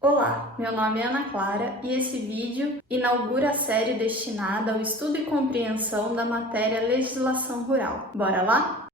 Olá, meu nome é Ana Clara e esse vídeo inaugura a série destinada ao estudo e compreensão da matéria Legislação Rural. Bora lá?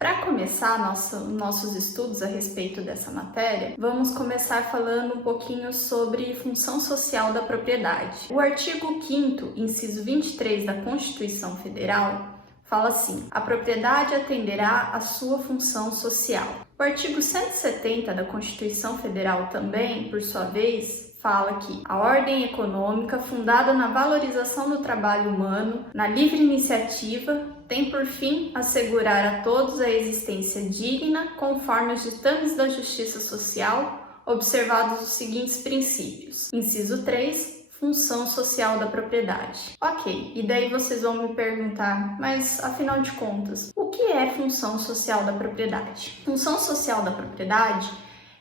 Para começar nossos estudos a respeito dessa matéria, vamos começar falando um pouquinho sobre função social da propriedade. O artigo 5º, inciso 23 da Constituição Federal, fala assim: a propriedade atenderá à sua função social. O artigo 170 da Constituição Federal também, por sua vez, fala que a ordem econômica fundada na valorização do trabalho humano, na livre iniciativa, tem por fim assegurar a todos a existência digna conforme os ditames da justiça social, observados os seguintes princípios. Inciso 3. Função social da propriedade. Ok, e daí vocês vão me perguntar, mas afinal de contas, o que é função social da propriedade? Função social da propriedade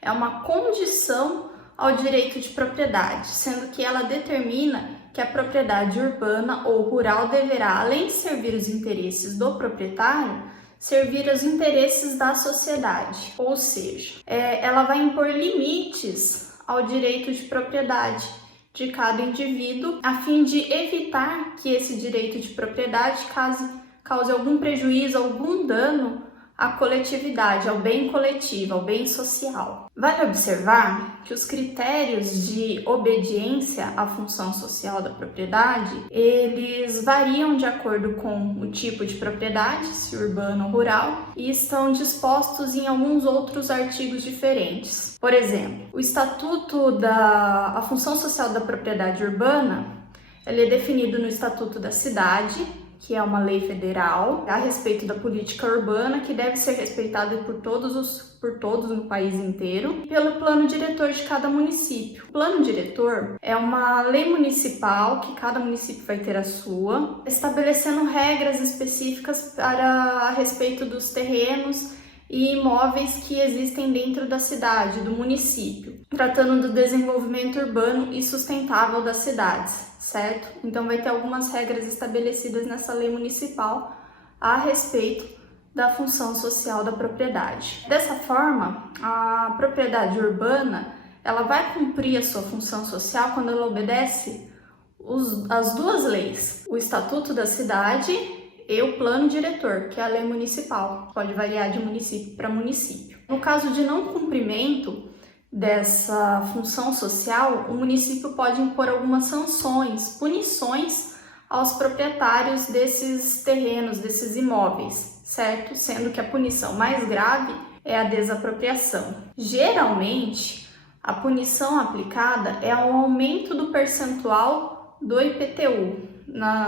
é uma condição ao direito de propriedade, sendo que ela determina que a propriedade urbana ou rural deverá, além de servir os interesses do proprietário, servir os interesses da sociedade, ou seja, ela vai impor limites ao direito de propriedade de cada indivíduo, a fim de evitar que esse direito de propriedade cause algum prejuízo, algum dano à coletividade, ao bem coletivo, ao bem social. Vale observar que os critérios de obediência à função social da propriedade, eles variam de acordo com o tipo de propriedade, se urbano ou rural, e estão dispostos em alguns outros artigos diferentes. Por exemplo, o Estatuto da Função Social da Propriedade Urbana, ele é definido no Estatuto da Cidade, que é uma lei federal a respeito da política urbana, que deve ser respeitada por todos no país inteiro, e pelo plano diretor de cada município. O plano diretor é uma lei municipal, que cada município vai ter a sua, estabelecendo regras específicas a respeito dos terrenos e imóveis que existem dentro da cidade, do município, tratando do desenvolvimento urbano e sustentável das cidades, certo? Então vai ter algumas regras estabelecidas nessa lei municipal a respeito da função social da propriedade. Dessa forma, a propriedade urbana, ela vai cumprir a sua função social quando ela obedece as duas leis, o Estatuto da Cidade e o plano diretor, que é a lei municipal, pode variar de município para município. No caso de não cumprimento dessa função social, o município pode impor algumas sanções, punições aos proprietários desses terrenos, desses imóveis, certo? Sendo que a punição mais grave é a desapropriação. Geralmente, a punição aplicada é um aumento do percentual do IPTU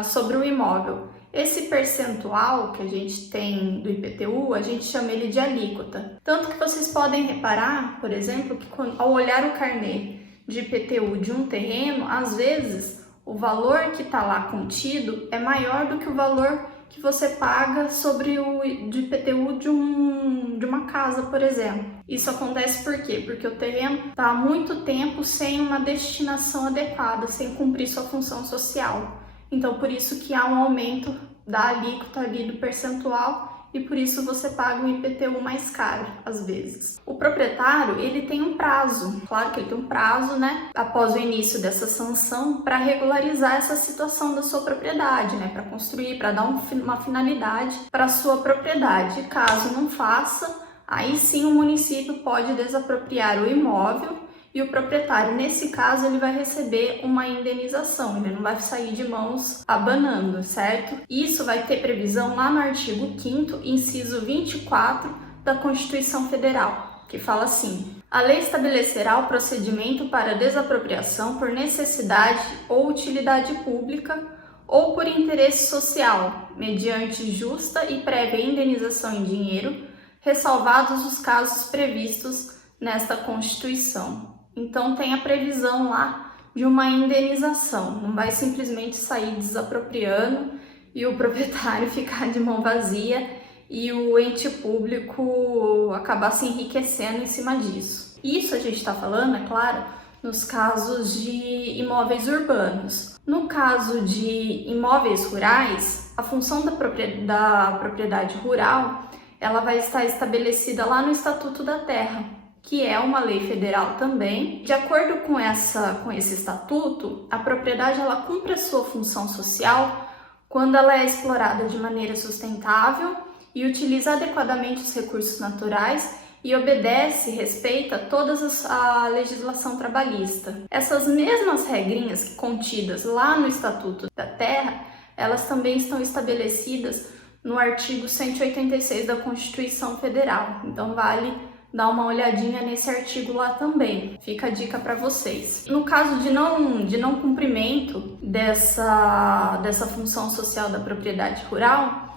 sobre o imóvel. Esse percentual que a gente tem do IPTU, a gente chama ele de alíquota. Tanto que vocês podem reparar, por exemplo, que ao olhar o carnê de IPTU de um terreno, às vezes o valor que está lá contido é maior do que o valor que você paga sobre o de IPTU de uma casa, por exemplo. Isso acontece por quê? Porque o terreno está há muito tempo sem uma destinação adequada, sem cumprir sua função social. Então, por isso que há um aumento da alíquota ali do percentual e por isso você paga um IPTU mais caro, às vezes. O proprietário, ele tem um prazo, claro que ele tem um prazo, né, após o início dessa sanção, para regularizar essa situação da sua propriedade, né, para construir, para dar uma finalidade para a sua propriedade. Caso não faça, aí sim o município pode desapropriar o imóvel e o proprietário, nesse caso, ele vai receber uma indenização, ele não vai sair de mãos abanando, certo? Isso vai ter previsão lá no artigo 5º, inciso 24 da Constituição Federal, que fala assim: a lei estabelecerá o procedimento para desapropriação por necessidade ou utilidade pública ou por interesse social, mediante justa e prévia indenização em dinheiro, ressalvados os casos previstos nesta Constituição. Então tem a previsão lá de uma indenização, não vai simplesmente sair desapropriando e o proprietário ficar de mão vazia e o ente público acabar se enriquecendo em cima disso. Isso a gente está falando, é claro, nos casos de imóveis urbanos. No caso de imóveis rurais, a função da propriedade rural ela vai estar estabelecida lá no Estatuto da Terra, que é uma lei federal também. De acordo com esse estatuto, a propriedade ela cumpre a sua função social quando ela é explorada de maneira sustentável e utiliza adequadamente os recursos naturais e obedece, respeita a legislação trabalhista. Essas mesmas regrinhas contidas lá no Estatuto da Terra, elas também estão estabelecidas no artigo 186 da Constituição Federal. Então vale dar uma olhadinha nesse artigo lá também. Fica a dica para vocês. No caso de não cumprimento dessa função social da propriedade rural,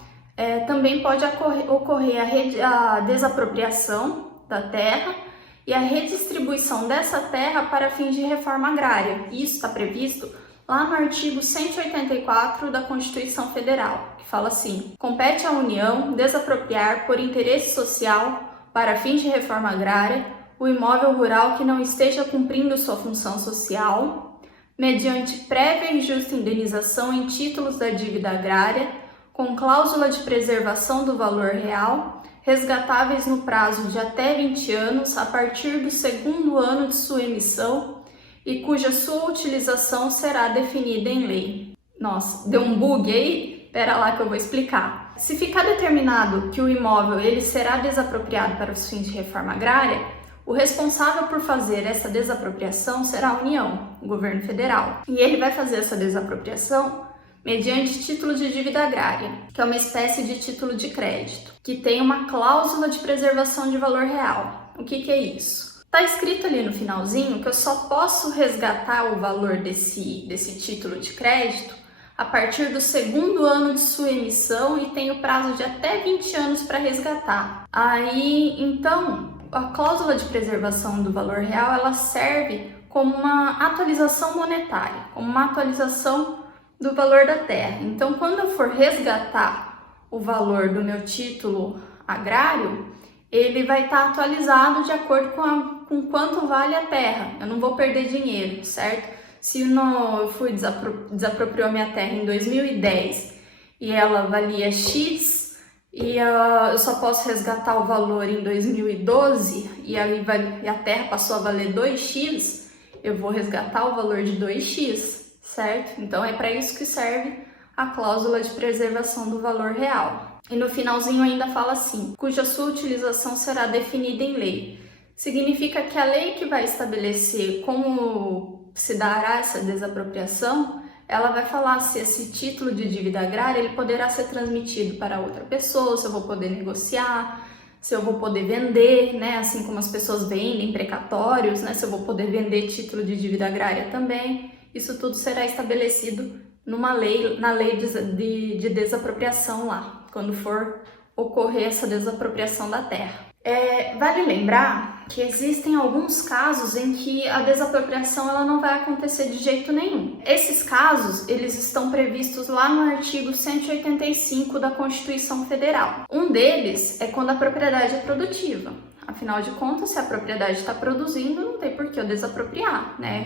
também pode ocorrer a desapropriação da terra e a redistribuição dessa terra para fins de reforma agrária. Isso está previsto lá no artigo 184 da Constituição Federal, que fala assim: compete à União desapropriar por interesse social, para fins de reforma agrária, o imóvel rural que não esteja cumprindo sua função social, mediante prévia e justa indenização em títulos da dívida agrária, com cláusula de preservação do valor real, resgatáveis no prazo de até 20 anos a partir do segundo ano de sua emissão e cuja sua utilização será definida em lei. Nossa, deu um bug aí? Espera lá que eu vou explicar. Se ficar determinado que o imóvel ele será desapropriado para os fins de reforma agrária, o responsável por fazer essa desapropriação será a União, o governo federal. E ele vai fazer essa desapropriação mediante título de dívida agrária, que é uma espécie de título de crédito, que tem uma cláusula de preservação de valor real. O que é isso? Está escrito ali no finalzinho que eu só posso resgatar o valor desse título de crédito a partir do segundo ano de sua emissão e tem o prazo de até 20 anos para resgatar. Aí, então, a cláusula de preservação do valor real, ela serve como uma atualização monetária, como uma atualização do valor da terra. Então, quando eu for resgatar o valor do meu título agrário, ele vai estar atualizado de acordo com quanto vale a terra. Eu não vou perder dinheiro, certo? Se eu desapropriou minha terra em 2010 e ela valia X e eu só posso resgatar o valor em 2012 e a terra passou a valer 2x, eu vou resgatar o valor de 2x, certo? Então é para isso que serve a cláusula de preservação do valor real. E no finalzinho ainda fala assim: cuja sua utilização será definida em lei. Significa que a lei que vai estabelecer como se dará essa desapropriação, ela vai falar se esse título de dívida agrária ele poderá ser transmitido para outra pessoa, se eu vou poder negociar, se eu vou poder vender, né, assim como as pessoas vendem precatórios, né, se eu vou poder vender título de dívida agrária também. Isso tudo será estabelecido na lei de desapropriação lá, quando for ocorrer essa desapropriação da terra. Vale lembrar que existem alguns casos em que a desapropriação ela não vai acontecer de jeito nenhum. Esses casos, eles estão previstos lá no artigo 185 da Constituição Federal. Um deles é quando a propriedade é produtiva. Afinal de contas, se a propriedade está produzindo, não tem por que eu desapropriar, né?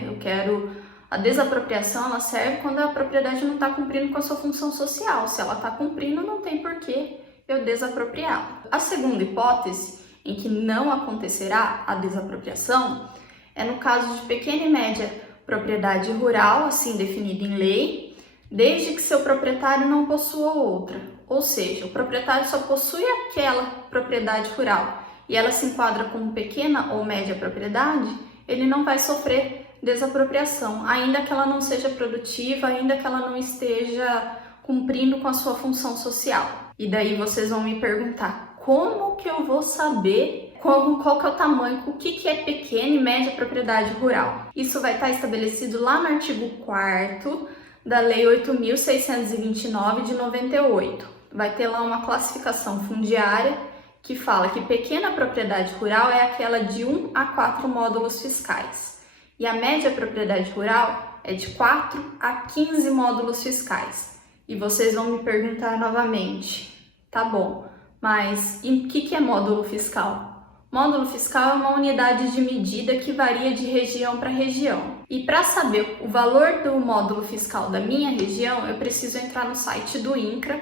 A desapropriação ela serve quando a propriedade não está cumprindo com a sua função social. Se ela está cumprindo, não tem por que eu desapropriar. A segunda hipótese em que não acontecerá a desapropriação é no caso de pequena e média propriedade rural, assim definida em lei, desde que seu proprietário não possua outra. Ou seja, o proprietário só possui aquela propriedade rural e ela se enquadra como pequena ou média propriedade, ele não vai sofrer desapropriação, ainda que ela não seja produtiva, ainda que ela não esteja cumprindo com a sua função social. E daí vocês vão me perguntar: como que eu vou saber qual que é o tamanho, o que é pequena e média propriedade rural? Isso vai estar estabelecido lá no artigo 4º da Lei 8.629 de 98. Vai ter lá uma classificação fundiária que fala que pequena propriedade rural é aquela de 1 a 4 módulos fiscais. E a média propriedade rural é de 4 a 15 módulos fiscais. E vocês vão me perguntar novamente: tá bom, mas o que é módulo fiscal? Módulo fiscal é uma unidade de medida que varia de região para região. E para saber o valor do módulo fiscal da minha região, eu preciso entrar no site do INCRA.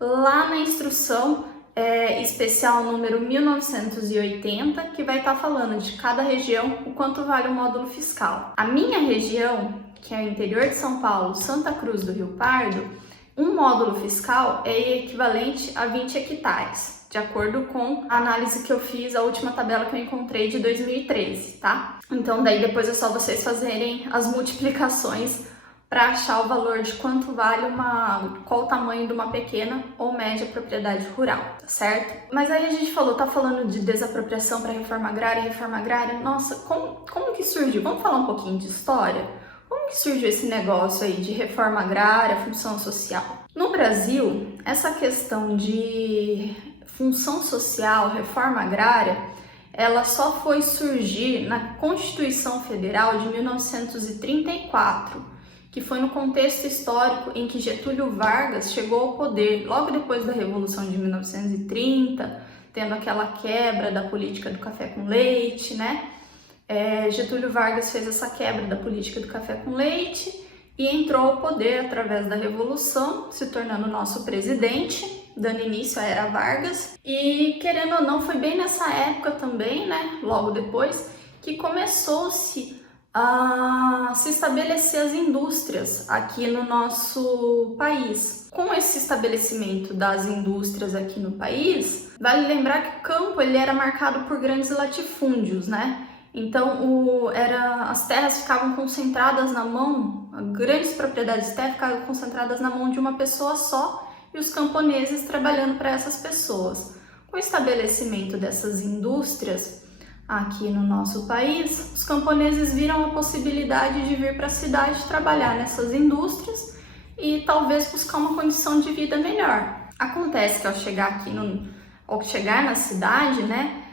Lá na instrução especial número 1980, que vai estar falando de cada região o quanto vale o módulo fiscal. A minha região, que é o interior de São Paulo, Santa Cruz do Rio Pardo, um módulo fiscal é equivalente a 20 hectares, de acordo com a análise que eu fiz, a última tabela que eu encontrei de 2013, tá? Então daí depois é só vocês fazerem as multiplicações para achar o valor de quanto vale qual o tamanho de uma pequena ou média propriedade rural, tá certo? Mas aí a gente tá falando de desapropriação para reforma agrária, nossa, como que surgiu? Vamos falar um pouquinho de história? Como que surgiu esse negócio aí de reforma agrária, função social? No Brasil, essa questão de função social, reforma agrária, ela só foi surgir na Constituição Federal de 1934, que foi no contexto histórico em que Getúlio Vargas chegou ao poder, logo depois da Revolução de 1930, tendo aquela quebra da política do café com leite, né? Getúlio Vargas fez essa quebra da política do café com leite e entrou ao poder através da Revolução, se tornando nosso presidente, dando início à Era Vargas. E, querendo ou não, foi bem nessa época também, né, logo depois, que começou-se a se estabelecer as indústrias aqui no nosso país. Com esse estabelecimento das indústrias aqui no país, vale lembrar que o campo ele era marcado por grandes latifúndios, né? Então, as terras ficavam concentradas na mão, grandes propriedades de terra ficavam concentradas na mão de uma pessoa só e os camponeses trabalhando para essas pessoas. Com o estabelecimento dessas indústrias aqui no nosso país, os camponeses viram a possibilidade de vir para a cidade trabalhar nessas indústrias e talvez buscar uma condição de vida melhor. Acontece que ao chegar na cidade, né,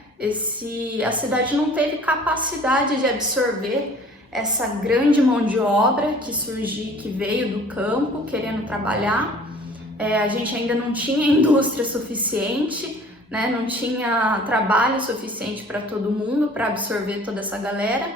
a cidade não teve capacidade de absorver essa grande mão de obra que veio do campo querendo trabalhar. A gente ainda não tinha indústria suficiente, né? Não tinha trabalho suficiente para todo mundo, para absorver toda essa galera,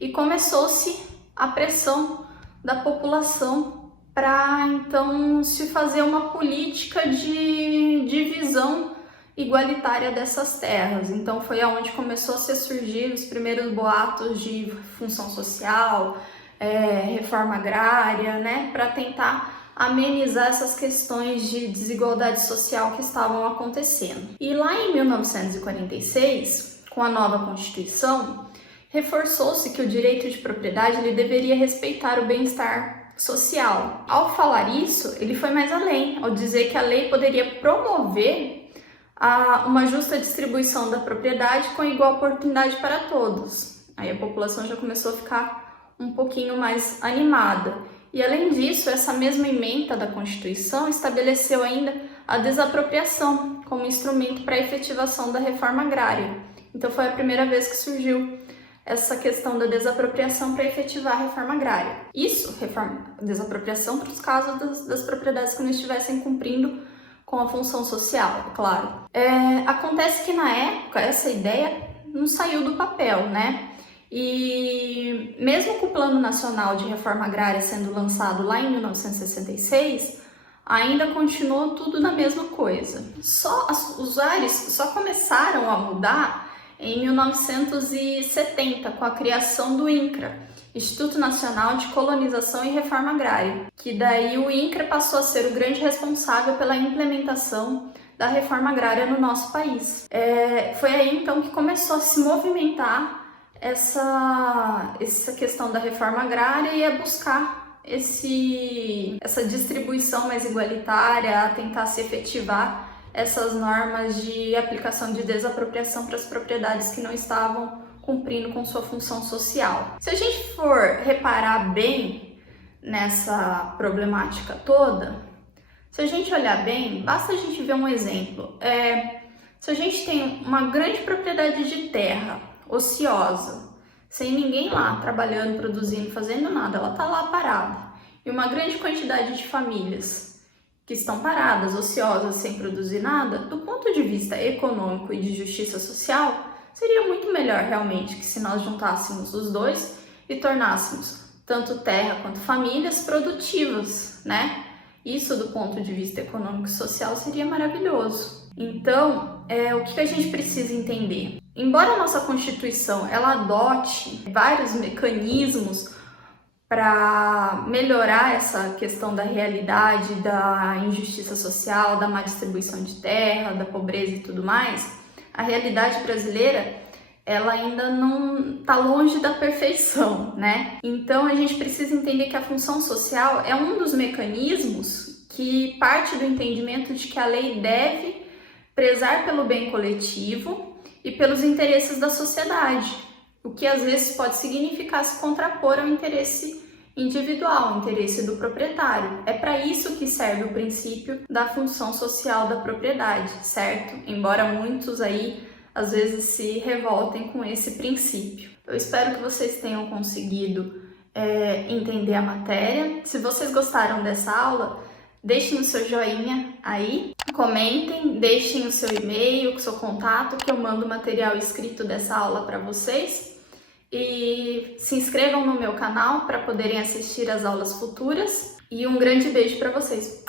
e começou-se a pressão da população para então se fazer uma política de divisão igualitária dessas terras. Então foi aonde começou a surgir os primeiros boatos de função social, reforma agrária, né, para tentar amenizar essas questões de desigualdade social que estavam acontecendo. E lá em 1946, com a nova Constituição, reforçou-se que o direito de propriedade ele deveria respeitar o bem-estar social. Ao falar isso, ele foi mais além, ao dizer que a lei poderia promover uma justa distribuição da propriedade com igual oportunidade para todos. Aí a população já começou a ficar um pouquinho mais animada. E além disso, essa mesma ementa da Constituição estabeleceu ainda a desapropriação como instrumento para a efetivação da reforma agrária. Então foi a primeira vez que surgiu essa questão da desapropriação para efetivar a reforma agrária. Desapropriação para os casos das propriedades que não estivessem cumprindo com a função social, é claro. Acontece que na época essa ideia não saiu do papel, né? E mesmo com o Plano Nacional de Reforma Agrária sendo lançado lá em 1966, ainda continuou tudo na mesma coisa. Os ares só começaram a mudar em 1970, com a criação do INCRA, Instituto Nacional de Colonização e Reforma Agrária, que daí o INCRA passou a ser o grande responsável pela implementação da reforma agrária no nosso país. Foi aí então que começou a se movimentar essa questão da reforma agrária e a buscar essa distribuição mais igualitária, a tentar se efetivar essas normas de aplicação de desapropriação para as propriedades que não estavam cumprindo com sua função social. Se a gente for reparar bem nessa problemática toda, se a gente olhar bem, basta a gente ver um exemplo. Se a gente tem uma grande propriedade de terra ociosa, sem ninguém lá trabalhando, produzindo, fazendo nada, ela está lá parada, e uma grande quantidade de famílias que estão paradas, ociosas, sem produzir nada, do ponto de vista econômico e de justiça social, seria muito melhor realmente que se nós juntássemos os dois e tornássemos tanto terra quanto famílias produtivas, né? Isso do ponto de vista econômico e social seria maravilhoso. Então, o que a gente precisa entender? Embora a nossa Constituição ela adote vários mecanismos para melhorar essa questão da realidade, da injustiça social, da má distribuição de terra, da pobreza e tudo mais, a realidade brasileira ela ainda não está longe da perfeição, né? Então a gente precisa entender que a função social é um dos mecanismos que parte do entendimento de que a lei deve prezar pelo bem coletivo e pelos interesses da sociedade, o que às vezes pode significar se contrapor ao interesse individual, ao interesse do proprietário. É para isso que serve o princípio da função social da propriedade, certo? Embora muitos aí às vezes se revoltem com esse princípio. Eu espero que vocês tenham conseguido entender a matéria. Se vocês gostaram dessa aula, deixem o seu joinha aí, comentem, deixem o seu e-mail, o seu contato, que eu mando o material escrito dessa aula para vocês. E se inscrevam no meu canal para poderem assistir às aulas futuras. E um grande beijo para vocês!